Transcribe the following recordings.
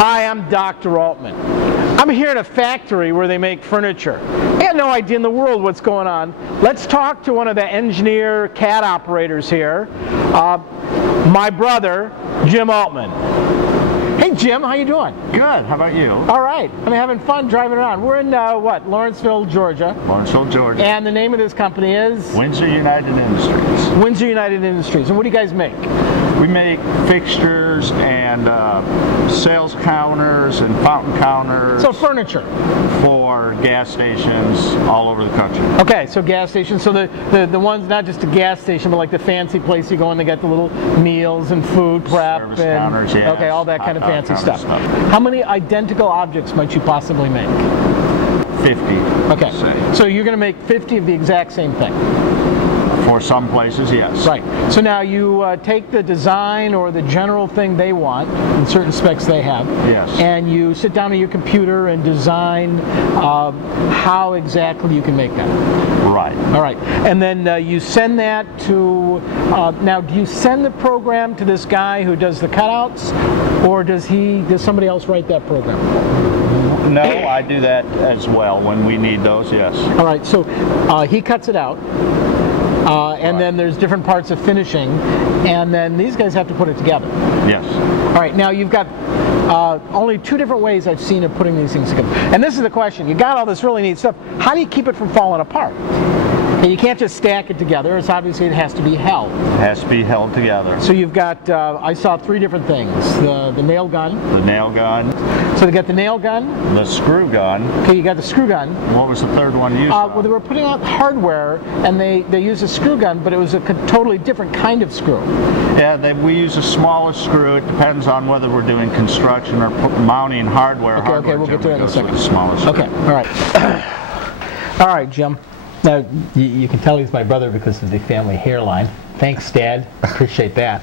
Hi, I'm Dr. Altman. I'm here in a factory where they make furniture. I had no idea in the world what's going on. Let's talk to one of the engineer CAD operators here, my brother, Jim Altman. Hey Jim, how you doing? Good, how about you? All right, I'm having fun driving around. We're in what, Lawrenceville, Georgia. Lawrenceville, Georgia. And the name of this company is? Windsor United Industries. Windsor United Industries. And what do you guys make? We make fixtures and sales counters and fountain counters. So furniture. For gas stations all over the country. Okay, so gas stations. So the ones, not just a gas station, but like the fancy place you go and they got the little meals and food prep. Service counters, yes. Okay, all that kind of fancy stuff. How many identical objects might you possibly make? 50. Okay, so you're going to make 50 of the exact same thing? For some places, yes. Right. So now you take the design or the general thing they want, in certain specs they have, yes, and you sit down at your computer and design how exactly you can make that. Right. All right. And then you send that to, now do you send the program to this guy who does the cutouts, or does somebody else write that program? No, I do that as well when we need those, yes. All right, so he cuts it out. And then there's different parts of finishing, and then these guys have to put it together. Yes. All right, now you've got only two different ways I've seen of putting these things together. And this is the question. You got all this really neat stuff. How do you keep it from falling apart? You can't just stack it together. It's obviously it has to be held. It has to be held together. So you've got, I saw three different things. The nail gun. The nail gun. So they got the nail gun. The screw gun. Okay, you got the screw gun. What was the third one you used? Well, they were putting out hardware, and they used a screw gun, but it was a totally different kind of screw. Yeah, we use a smaller screw. It depends on whether we're doing construction or mounting hardware. Okay, we'll get to that in a second. The smaller screw. Okay, all right. All right, Jim. Now, you can tell he's my brother because of the family hairline. Thanks, Dad. Appreciate that.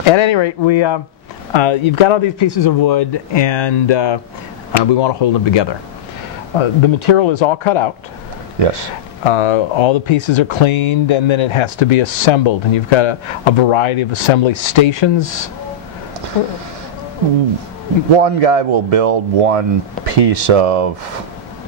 At any rate, you've got all these pieces of wood, and we want to hold them together. The material is all cut out. Yes. All the pieces are cleaned, and then it has to be assembled. And you've got a variety of assembly stations. One guy will build one piece of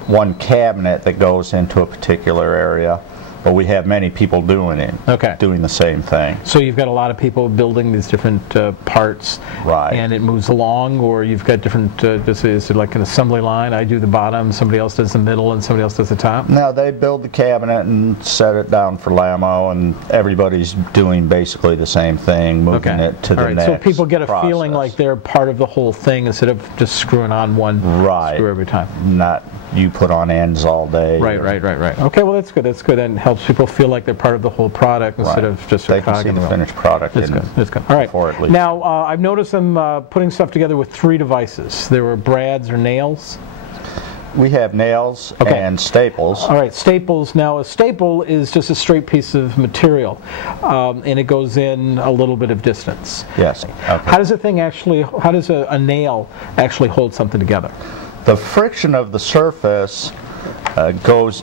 one cabinet that goes into a particular area, but we have many people doing it. Okay. Doing the same thing. So you've got a lot of people building these different parts, right? And it moves along, or you've got different. Is it like an assembly line? I do the bottom, somebody else does the middle, and somebody else does the top. No, they build the cabinet and set it down for Lamo, and everybody's doing basically the same thing, moving it to the next. So people get a process. feeling like they're part of the whole thing instead of just screwing on one screw every time. Not you put on ends all day. Right. Okay, well that's good. That's good. And helps people feel like they're part of the whole product instead of just a cog in the wheel. They can see the finished product. That's good. All right. Now I've noticed them putting stuff together with three devices. There were brads or nails. We have nails and staples. All right, staples. Now a staple is just a straight piece of material, and it goes in a little bit of distance. Yes. Okay. How does a nail actually hold something together? The friction of the surface goes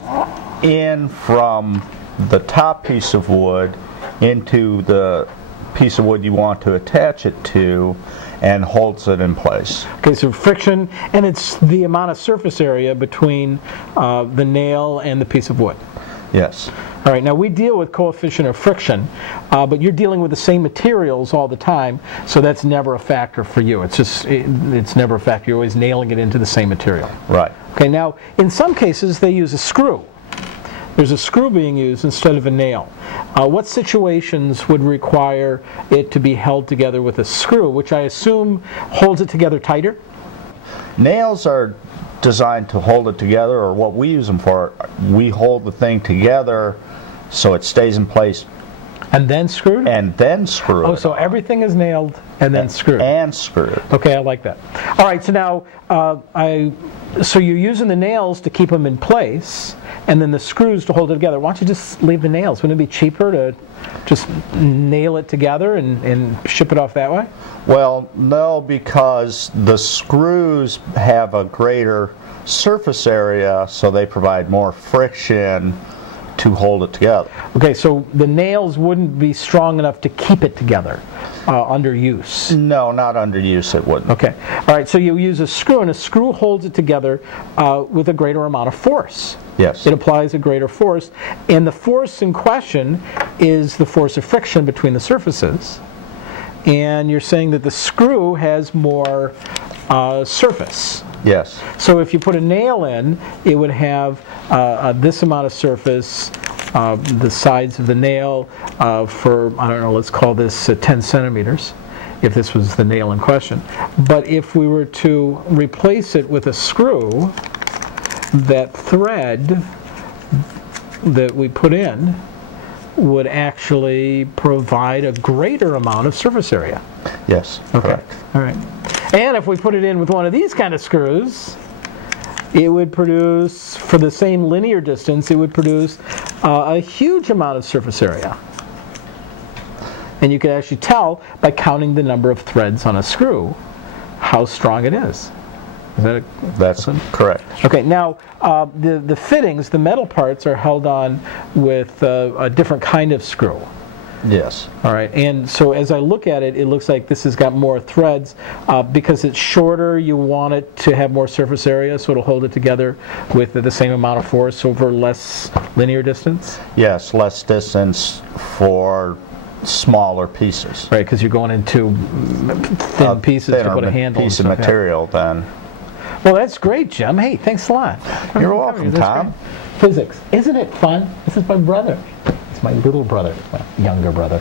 in from the top piece of wood into the piece of wood you want to attach it to, and holds it in place. Okay, so friction, and it's the amount of surface area between the nail and the piece of wood. Yes. All right, now we deal with coefficient of friction, but you're dealing with the same materials all the time, so that's never a factor for you. It's never a factor. You're always nailing it into the same material. Right. Okay, now in some cases they use a screw. There's a screw being used instead of a nail. What situations would require it to be held together with a screw, which I assume holds it together tighter? Nails are designed to hold it together, or what we use them for, we hold the thing together so it stays in place. And then screwed? And then screwed. Oh, so everything is nailed and then screwed. And screwed. Okay, I like that. All right, so now so you're using the nails to keep them in place, and then the screws to hold it together. Why don't you just leave the nails? Wouldn't it be cheaper to just nail it together and ship it off that way? Well, no, because the screws have a greater surface area, so they provide more friction to hold it together. Okay, so the nails wouldn't be strong enough to keep it together. under use? No, not under use it wouldn't. Okay. All right, so you use a screw, and a screw holds it together with a greater amount of force. Yes. It applies a greater force, and the force in question is the force of friction between the surfaces. And you're saying that the screw has more surface. Yes. So if you put a nail in, it would have this amount of surface, the sides of the nail for, I don't know, let's call this 10 centimeters, if this was the nail in question. But if we were to replace it with a screw, that thread that we put in would actually provide a greater amount of surface area. Yes. Okay. Correct. All right. And if we put it in with one of these kind of screws, it would produce, for the same linear distance, it would produce a huge amount of surface area. And you could actually tell by counting the number of threads on a screw how strong it is. Is that That's correct. Okay, now the fittings, the metal parts, are held on with a different kind of screw. Yes. All right, and so as I look at it, it looks like this has got more threads. Because it's shorter, you want it to have more surface area, so it'll hold it together with the same amount of force over less linear distance? Yes, less distance for smaller pieces. Right, because you're going into thin pieces to put a handle piece and of stuff, material then. Well, that's great, Jim. Hey, thanks a lot. You're welcome, That's Tom. great. Physics. Isn't it fun? This is my brother. It's my little brother, my younger brother.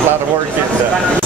A lot of work into that.